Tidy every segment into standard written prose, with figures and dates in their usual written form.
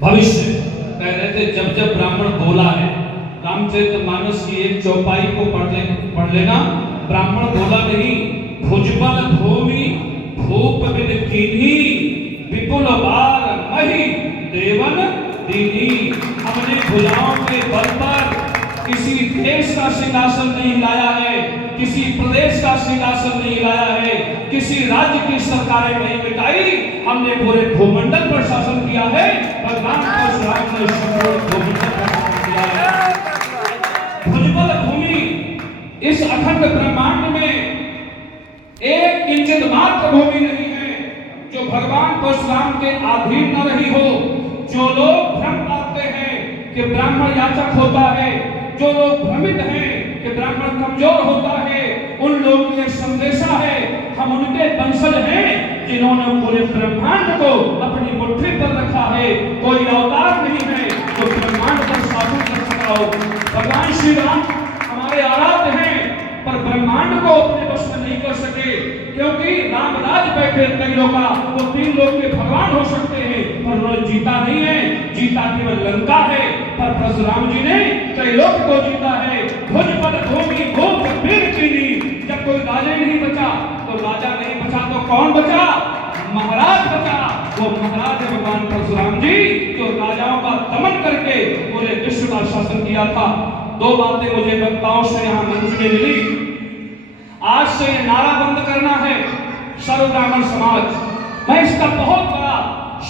भविष्य कह रहे थे जब जब ब्राह्मण बोला है, रामचरितमानस की एक चौपाई को पढ़ लेना। ब्राह्मण बोला नहीं, भुजबल भूमि भूप बिन कीन्ही, विपुल बार मही देवन दीनी। हमने भुजाओं के बल पर किसी देश का सिंहासन नहीं लाया है, किसी प्रदेश का सिंहासन नहीं लाया है, किसी राज्य की सरकारें नहीं मिटाई, हमने पूरे भूमंडल पर शासन किया है। भगवान परशुराम ने संपूर्ण भूमंडल पर शासन किया है। भुजबल भूमि, इस अखंड ब्रह्मांड में एक किंचित मात्र भूमि नहीं है जो भगवान परशुराम के अधीन न रही हो। जो लोग भ्रम पाते हैं कि ब्राह्मण याचक होता है, जो लोग भ्रमित हैं कि ब्राह्मण कमजोर होता है, उन लोगों के लिए संदेशा है। हम उनके वंशज हैं जिन्होंने पूरे ब्रह्मांड को अपनी मुट्ठी पर रखा है। कोई अवतार नहीं है जो ब्रह्मांड पर शासन कर सका हो। भगवान श्री राम हमारे आराध्य हैं, पर ब्रह्मांड को अपने वश में नहीं कर सके, क्योंकि राम राज बैठे कई लोग, वो 3 लोग के भगवान हो सकते हैं, पर उन्होंने जीता नहीं है। जीता केवल लंका है, पर परशुराम जी ने त्रैलोक को जीता है। भुजबल भूमि भूप बिन कीन्ही। जब कोई राजा नहीं बचा तो राजा नहीं बचा तो कौन बचा? महाराज बचा। वो महाराज भगवान परशुराम जी जो राजाओं का दमन करके पूरे विश्व का शासन किया था। 2 बातें मुझे वक्ताओं से यहाँ मंच में मिली। आज से ये नारा बंद करना है, सर्व ब्राह्मण समाज। मैं इसका बहुत बड़ा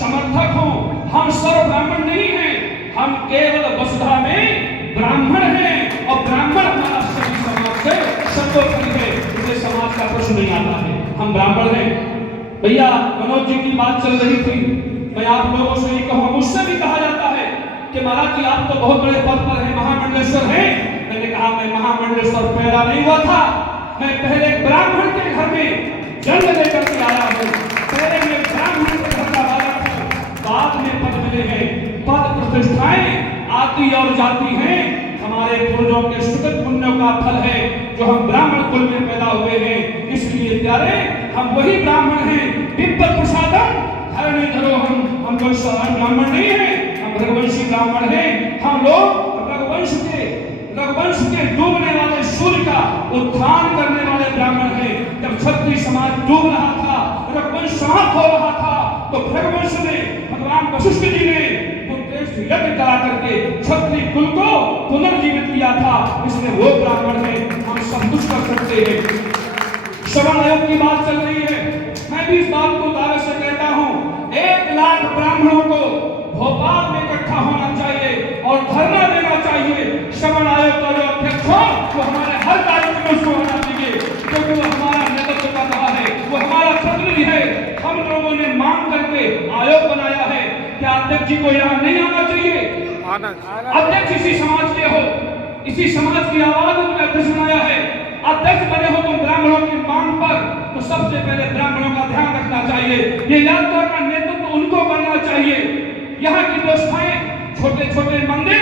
समर्थक हूँ। हम सर्व ब्राह्मण नहीं हैं, हम केवल वसुधा में ब्राह्मण हैं, और ब्राह्मण हमारा सभी समाज से सर्वोपरि है। इसे समाज का प्रश्न नहीं आता है, हम ब्राह्मण हैं। भैया मनोज जी की बात चल रही थी, मैं आप लोगों से ये कहूँ, मुझसे भी कहा जाता है कि महाराज जी आप तो बहुत बड़े पद पर हैं, महामंडलेश्वर हैं। मैंने कहा मैं महामंडलेश्वर पैदा नहीं हुआ था, मैं पहले ब्राह्मण के घर में जन्म लेकर के आया हूँ। पहले मैं ब्राह्मण के घर का बालक हूँ, बाद में पद मिले हैं। पद प्रतिष्ठाएं आती और जाती हैं, हमारे पूर्वजों के सुकृत पुण्यों का फल है जो हम ब्राह्मण कुल में पैदा हुए हैं। इसलिए प्यारे हम वही ब्राह्मण हैं। विप्र प्रसादम धरणी धरो, हम कोई साधारण ब्राह्मण नहीं है, हम रघुवंशी ब्राह्मण हैं। हम लोग रघुवंश के डूबने वाले सूर्य का उत्थान करने वाले ब्राह्मण हैं। जब क्षत्रिय समाज डूब रहा था, रघुवंश समाप्त हो रहा था, तो रघुवंश ने भगवान वशिष्ठ जी ने यज्ञ करा करके क्षत्रिय कुल को पुनर्जीवित किया था। इसलिए वो ब्राह्मण है, हम सब कुछ कर सकते हैं। श्रवण आयोग की बात चल रही है, मैं भी इस बात को दावे से कहता हूँ, 1 लाख ब्राह्मणों को भोपाल में इकट्ठा होना चाहिए और धरना देना चाहिए। श्रवण आयोग का जो अध्यक्ष हो वो हमारे हर कार्यक्रम में उसको होना चाहिए, क्योंकि वो हमारा नेतृत्व कर रहा है, वो हमारा प्रतिनिधि है। हम लोगों ने मांग करके आयोग बनाया है। क्या अध्यक्ष जी को यहाँ नहीं आना चाहिए? अध्यक्ष इसी समाज के हो, इसी समाज की आवाज उन्होंने अध्यक्ष बनाया है। अध्यक्ष बने हो तुम ब्राह्मणों की मांग पर, तो सबसे पहले ब्राह्मणों का ध्यान रखना चाहिए। ये यात्रा का नेतृत्व उनको करना चाहिए। यहाँ की व्यवस्थाएं, छोटे छोटे मंदिर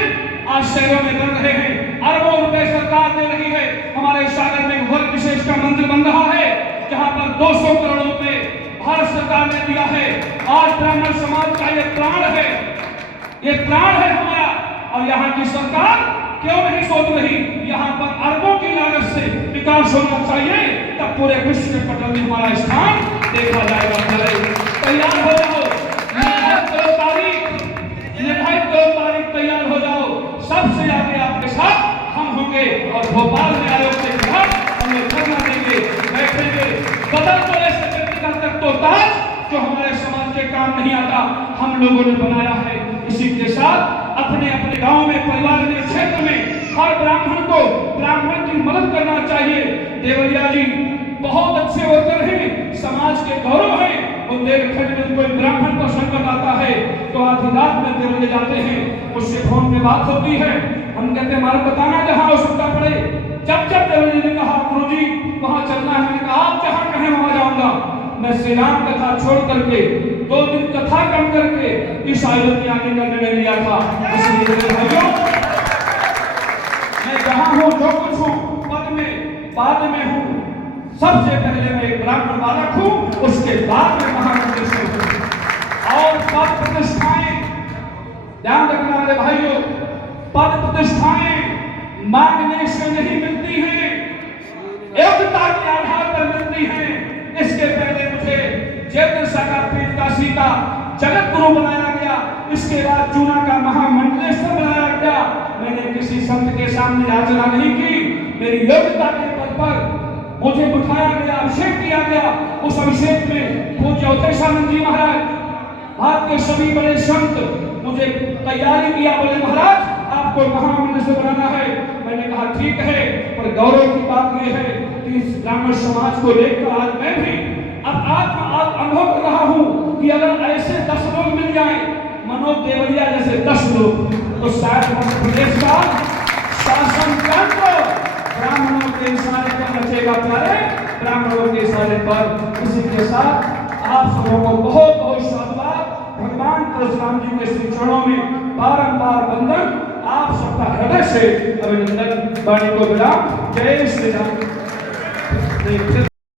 आज शहरों में बन रहे हैं, अरबों रुपए सरकार दे रही है। हमारे सागर में वर्ग विशेष का मंदिर बन रहा है, जहाँ पर 200 करोड़ रुपए भारत सरकार ने दिया है। आज ब्राह्मण समाज का ये प्राण है, ये प्राण है हमारा। और यहाँ की सरकार क्यों नहीं सोच रही? यहाँ पर अरबों की लागत से विकास होना चाहिए, तब पूरे विश्व के पटल में हमारा स्थान देखा जाएगा। तैयार हो जाओ, निर्धारित तारीख तैयार हो जाओ। सबसे आगे आपके साथ हम होंगे और भोपाल में आयोग के खिलाफ हम लोग धरना देंगे, बैठेंगे। बदल तो ऐसे व्यक्ति का तख्तोताज जो हमारे समाज के काम नहीं आता, हम लोगों ने बनाया है। इसी के साथ अपने अपने गांव में, परिवार में, क्षेत्र में हर ब्राह्मण को ब्राह्मण की मदद करना चाहिए। देवरिया जी बहुत अच्छे वर्कर हैं, समाज के गौरव हैं। वो देवखंड में कोई ब्राह्मण को संकट आता है तो आधी रात में देवरिया जाते हैं, उससे फोन में बात होती है। हम कहते हैं हमारा बताना जहाँ आवश्यकता पड़े। जब देवरिया ने कहा गुरुजी वहाँ चलना है, मैंने कहा आप जहाँ कहें वहाँ जाऊंगा। मैं श्री राम कथा छोड़ करके 2 दिन कथा कम करके इस आयोजन में आने का निर्णय लिया था। इसलिए मैं जहाँ हूँ, जो कुछ हूँ, पद में बाद में हूँ, सबसे पहले मैं एक ब्राह्मण बालक हूँ, उसके बाद में महामंडलेश्वर हूँ। और पद प्रतिष्ठाएं प्यारे भाइयों, पद प्रतिष्ठाएं मांगने से नहीं मिलती हैं, योग्यता के आधार पर मिलती हैं। इसके पहले मुझे जयद्र सागर पीठ काशी का जगत गुरु बनाया गया, इसके बाद जूना का महामंडलेश्वर बनाया गया। मैंने किसी संत के सामने याचना नहीं की, मेरी योग्यता के पद पर मुझे बिठाया गया, अभिषेक किया गया। उस अभिषेक में पूज्य अवधेशानंद जी महाराज, आपके सभी बड़े संत मुझे तैयारी किया, बोले महाराज आपको महामंडलेश्वर बनाना है। मैंने कहा ठीक है, पर गौरव की बात यह है कि इस ब्राह्मण समाज को लेकर आज मैं भी अब अनुभव कर रहा हूं कि अगर ऐसे 10 लोग मिल जाएं, मनोज देवरिया जैसे 10 लोग, तो शायद मध्य प्रदेश का शासन तंत्र ब्राह्मणों के इशारे पर रचेगा। प्यारे ब्राह्मणों के इशारे पर। इसी के साथ आप सबों को बहुत बहुत साधुवाद। भगवान परशुराम जी के श्री चरणों में बारंबार वंदन। आप सबका हृदय से अभिनंदन। वाणी को विराम। जय श्री राम।